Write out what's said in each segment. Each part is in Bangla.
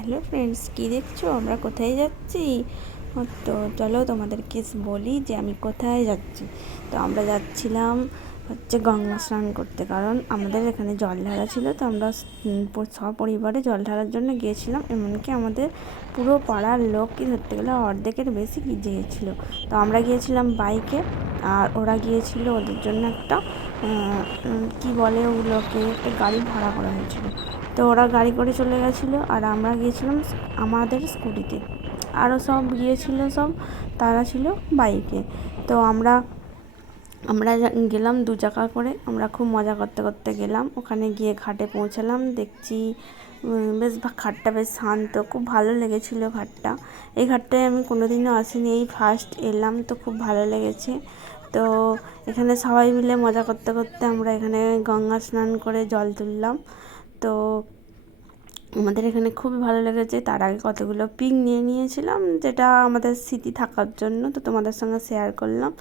হ্যালো ফ্রেন্ডস, কী দেখছো? আমরা কোথায় যাচ্ছি? তো চলো তোমাদেরকে বলি যে আমি কোথায় যাচ্ছি। তো আমরা যাচ্ছিলাম গঙ্গা স্নান করতে, কারণ আমাদের এখানে জল ঢালা ছিল। তো আমরা সপরিবারে জল ঢালার জন্য গিয়েছিলাম। এমনকি আমাদের পুরো পাড়ার লোকই ধরতে গেলে অর্ধেকের বেশি গিয়েছিল। তো আমরা গিয়েছিলাম বাইকে, আর ওরা গিয়েছিল ওদের জন্য একটা কি বলে ওগুলোকে, একটা গাড়ি ভাড়া করা হয়েছিল। তো ওরা গাড়ি করে চলে গেছিলো, আর আমরা গিয়েছিলাম আমাদের স্কুটিতে। আরও সব গিয়েছিল, সব তারা ছিল বাইকে। তো আমরা আমরা গেলাম 2 চাকা করে। আমরা খুব মজা করতে করতে গেলাম। ওখানে গিয়ে ঘাটে পৌঁছালাম, দেখছি বেশ ঘাটটা বেশ শান্ত, খুব ভালো লেগেছিলো ঘাটটা। এই ঘাটটায় আমি কোনোদিনও আসিনি, এই ফার্স্ট এলাম, তো খুব ভালো লেগেছে। তো এখানে সবাই মিলে মজা করতে করতে আমরা এখানে গঙ্গা স্নান করে জল তুললাম। তো আমাদের এখানে খুবই ভালো লেগেছে। তার আগে কতগুলো পিক নিয়ে নিয়েছিলাম, যেটা আমাদের স্মৃতি থাকার জন্য। তো তোমাদের সঙ্গে শেয়ার করলাম,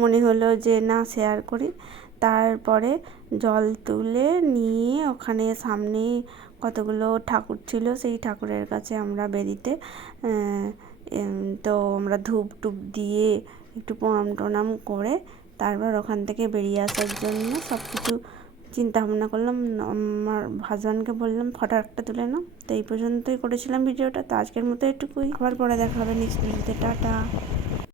মনে হলো যে না শেয়ার করি। তারপরে জল তুলে নিয়ে ওখানে সামনে কতগুলো ঠাকুর ছিল, সেই ঠাকুরের কাছে আমরা বেরিতে তো আমরা ধূপ টুপ দিয়ে একটু প্রণাম টনাম করে তারপর ওখান থেকে বেরিয়ে আসার জন্য সব কিছু চিন্তা ভাবনা করলাম। আমার হাজব্যান্ডকে বললাম ফটো একটা তুলে নাও। তো এই পর্যন্তই করেছিলাম ভিডিওটা। তো আজকের মতো এটুকুই, আবার পরে দেখা হবে নেক্সট ভিডিওতে। টাটা।